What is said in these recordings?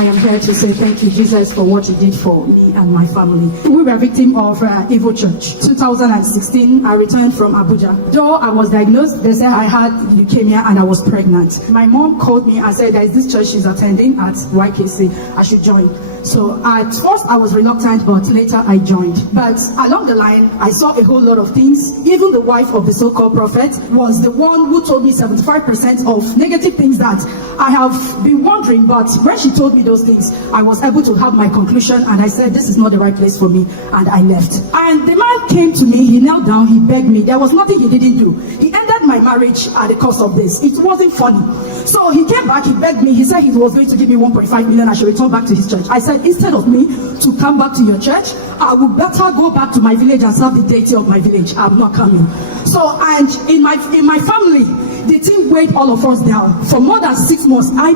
I am here to say thank you, Jesus, for what you did for me and my family. We were victim of evil church. 2016, I returned from Abuja. Though I was diagnosed, they said I had leukemia and I was pregnant. My mom called me and said there is this church she's attending at YKC. I should join. So at first I was reluctant, but later I joined. But along the line, I saw a whole lot of things. Even the wife of the so-called prophet was the one who told me 75% of negative things that I have been wondering. But when she told me those things, I was able to have my conclusion, and I said, this is not the right place for me, and I left. And the man came to me, he knelt down, he begged me. There was nothing he didn't do. He ended my marriage at the cost of this. It wasn't funny. So he came back, he begged me, he said he was going to give me 1.5 million, I should return back to his church. I said, instead of me to come back to your church, I would better go back to my village and serve the deity of my village. I'm not coming. So, and in my family, the thing weighed all of us down. For more than 6 months, I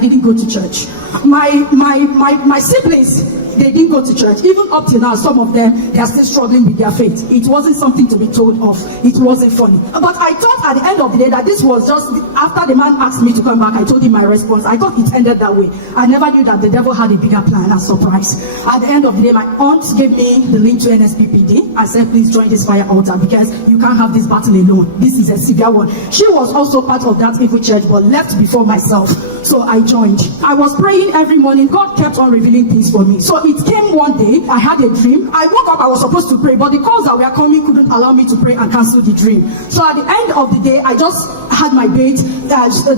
didn't go to church. My siblings, they didn't go to church. Even up till now, some of them, they are still struggling with their faith. It wasn't something to be told of. It wasn't funny. But I thought at the end of the day that this was just, after the man asked me to come back, I told him my response. I thought it ended that way. I never knew that the devil had a bigger plan and surprise. At the end of the day, my aunt gave me the link to nsppd. I said, please join this fire altar because you can't have this battle alone. This is a severe one. She was also part of that evil church, but left before myself. So I joined. I was praying every morning. God kept on revealing things for me. So it came one day, I had a dream. I woke up, I was supposed to pray, but the calls that were coming couldn't allow me to pray and cancel the dream. So at the end of the day, I just had my bait,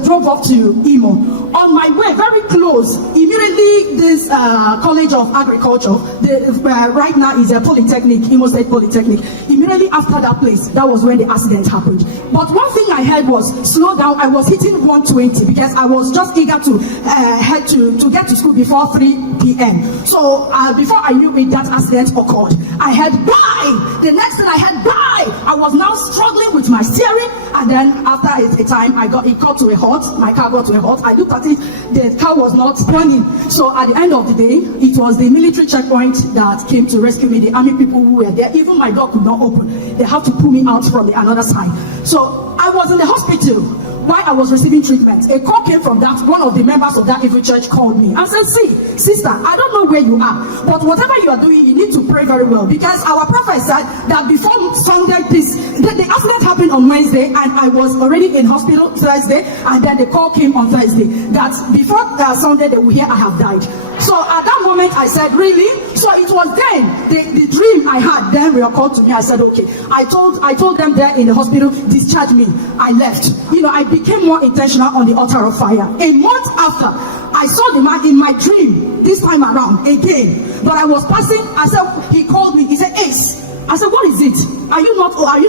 drove up to Imo. On my way, very close, immediately this College of Agriculture, right now is a polytechnic, Imo State Polytechnic. Immediately after that place, that was when the accident happened. But one thing I heard was, slow down. I was hitting 120 because I was just eager to head to get to school before 3 p.m. So before I knew it, that accident occurred. I had bye. The next thing I had bye. I was now struggling with my steering, and then after a time, it got to a halt. My car got to a halt. I looked at it. The car was not running. So at the end of the day, it was the military checkpoint that came to rescue me. The army people who were there. Even my door could not open. They had to pull me out from the another side. So I was in the hospital while I was receiving treatment. A call came from that, one of the members of that evil church called me and said, see, sister, I don't know where you are, but whatever you are doing, you need to pray very well, because our prophet said that before Sunday, the accident happened on Wednesday, and I was already in hospital Thursday, and then the call came on Thursday that before Sunday they will hear I have died. So at that moment I said, really? So it was then the dream I had then reoccurred to me. I said, okay. I told them there in the hospital, discharge me. I left. I became more intentional on the altar of fire. A month after, I saw the man in my dream this time around again. But I was passing. I said, he called me. He said, Ace. I said, what is it? Are you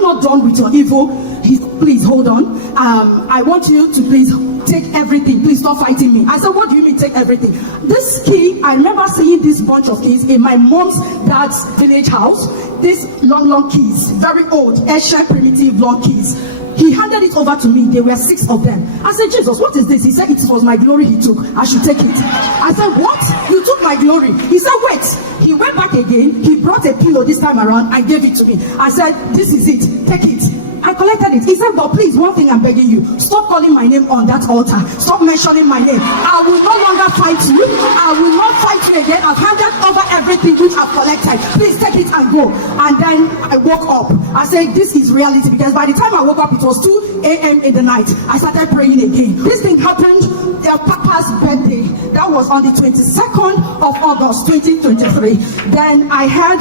not done with your evil? He said, please hold on. I want you to please take everything. Please stop fighting me. I said, what do you mean take everything? This key, I remember seeing this bunch of keys in my mom's dad's village house. These long keys, very old, ancient, primitive long keys. He handed it over to me. There were 6 of them. I said, Jesus, what is this? He said, it was my glory he took. I should take it. I said, what? You took my glory. He said, wait. He went back again. He brought a pillow this time around and gave it to me. I said, this is it. Take it. I collected it. He said, but please, one thing I'm begging you, stop calling my name on that altar. Stop mentioning my name. I will no longer fight you. I will not fight you again. I've handed over everything which I've collected. Please take it and go. And then I woke up. I said, this is reality, because by the time I woke up, it was 2 a.m. in the night. I started praying again. This thing happened their Papa's birthday. That was on the 22nd of August, 2023. Then I heard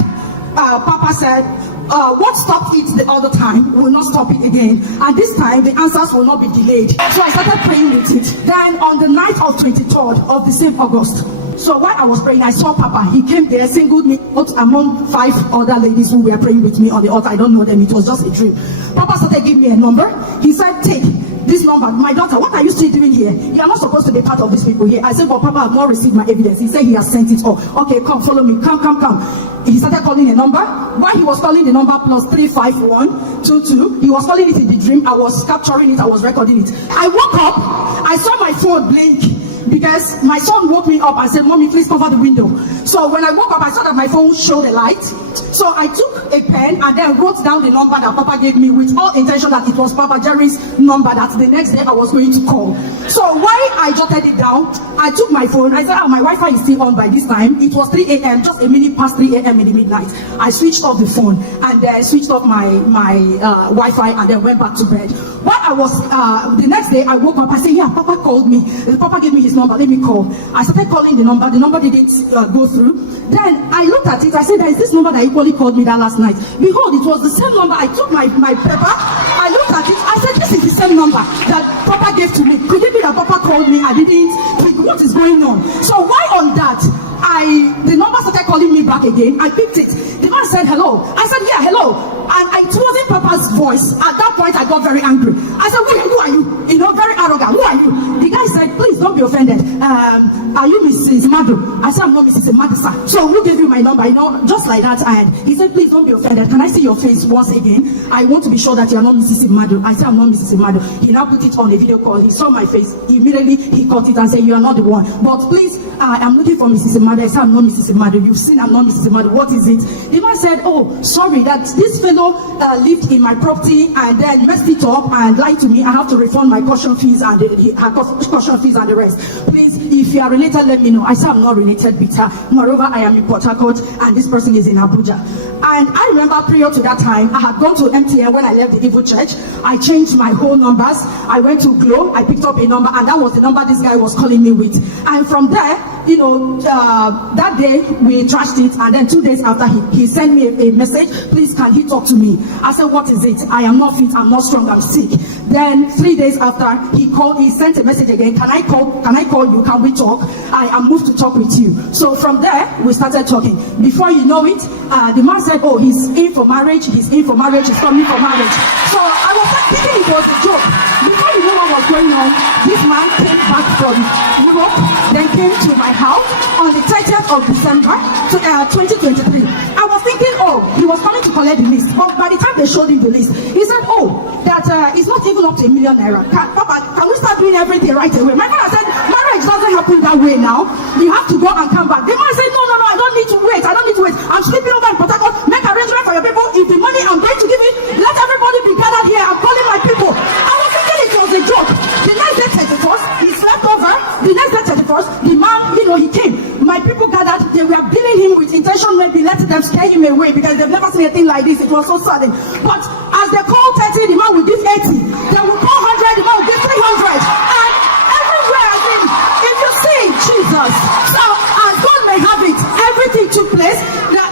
Papa said, what stopped it the other time will not stop it again, and this time the answers will not be delayed. So I started praying with it. Then on the night of 23rd of the same August, so while I was praying, I saw Papa. He came there, singled me out among 5 other ladies who were praying with me on the altar. I don't know them, it was just a dream. Papa started giving me a number. He said, take this number. My daughter, what are you still doing here? You are not supposed to be part of these people here. I said, but Papa, I have not received my evidence. He said he has sent it all. Okay, come, follow me. Come. He started calling a number. While he was calling the number plus 35122, he was calling it in the dream. I was capturing it. I was recording it. I woke up. I saw my phone blink. because my son woke me up and said, "Mommy, please cover the window." So when I woke up, I saw that my phone showed a light. So I took a pen and then wrote down the number that Papa gave me with all intention that it was Papa Jerry's number that the next day I was going to call. So while I jotted it down, I took my phone. I said, "Oh, my Wi-Fi is still on by this time." It was 3 a.m., just a minute past 3 a.m. in the midnight. I switched off the phone and then switched off my Wi-Fi and then went back to bed. While I was, the next day I woke up, I said, "Yeah, Papa called me. Papa gave me his number, let me call." I started calling the number didn't go through. Then I looked at it, I said, "There is this number that equally called me that last night." Behold, it was the same number. I took my paper, I looked at it, I said, "This is the same number that Papa gave to me. Could it be that Papa called me? I didn't click. What is going on?" So why on that? The number started calling me back again. I picked it. The man said, "Hello." I said, "Yeah, hello." And it wasn't Papa's voice. At that point, I got very angry. I said, Who are you? You know, very arrogant. "Who are you?" The guy said, "Please don't be offended. Are you Mrs. Madu?" I said, "I'm not Mrs. Madu, sir." "So who gave you my number?" You know, just like that. And he said, "Please don't be offended. Can I see your face once again? I want to be sure that you are not Mrs. Madu." I said, "I'm not Mrs. Madu." He now put it on a video call. He saw my face. Immediately, he caught it and said, "You are not the one. But please, I'm looking for Mrs. Madu." I said, "I'm not Mrs. Madu. You've seen I'm not Mrs. Madu. What is it?" The man said, "Oh, sorry, that this fellow lived in my property and then messed it up and lied to me. I have to refund my caution fees and caution fees and the rest. Please, if you are related, let me know." I said, "I'm not related with her. Moreover, I am in Port Harcourt and this person is in Abuja." And I remember prior to that time, I had gone to MTN when I left the Evil Church. I changed my whole numbers. I went to Glow. I picked up a number and that was the number this guy was calling me with. And from there, you know, that day we trashed it, and then 2 days after he sent me a message, "Please, can he talk to me?" I said, "What is it?" "I am not fit, I'm not strong, I'm sick." Then 3 days after, he sent a message again, "Can I call you? Can we talk? I am moved to talk with you." So from there, we started talking. Before you know it, the man said, "Oh, he's in for marriage, he's coming for marriage." So I was thinking it was a joke. Before you know what was going on, this man came back from Europe, then came to my house on the 30th of December 2023. I was thinking, oh, he was coming to collect the list. But by the time they showed him the list, he said, "Oh, that it's not even up to ₦1 million. Papa, can we start doing everything right away?" My father said, "Marriage doesn't happen that way now. You have to go and come back." The man said, No, I don't need to wait. I'm sleeping over in Port Harcourt. Make arrangement for your people. If the money I'm going to give it, let everybody be gathered here. I'm calling my people. I was thinking it was a joke. The next day 31st, he slept over. The next day 31st, the man, he came. My people gathered. They were billing him with intention, maybe letting them scare him away because they've never seen a thing like this. It was so sudden. But as they call 30, the man will give 80. They will call 100, the man will give 300. And everywhere, I think, if you see Jesus, so as God may have it, everything took place.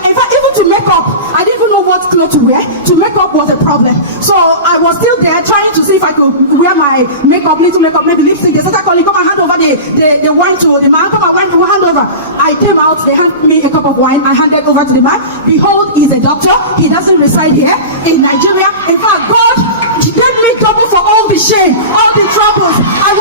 In fact, even to make up, I didn't even know what clothes to wear. To make up was a problem. So I was still there trying to see if I could wear my makeup, little makeup, maybe lipstick. They started calling, "Come and hand over the wine to the man. Come and hand over." I came out, they handed me a cup of wine. I handed over to the man. Behold, he's a doctor. He doesn't reside here in Nigeria. In fact, God gave me double for all the shame, all the troubles. I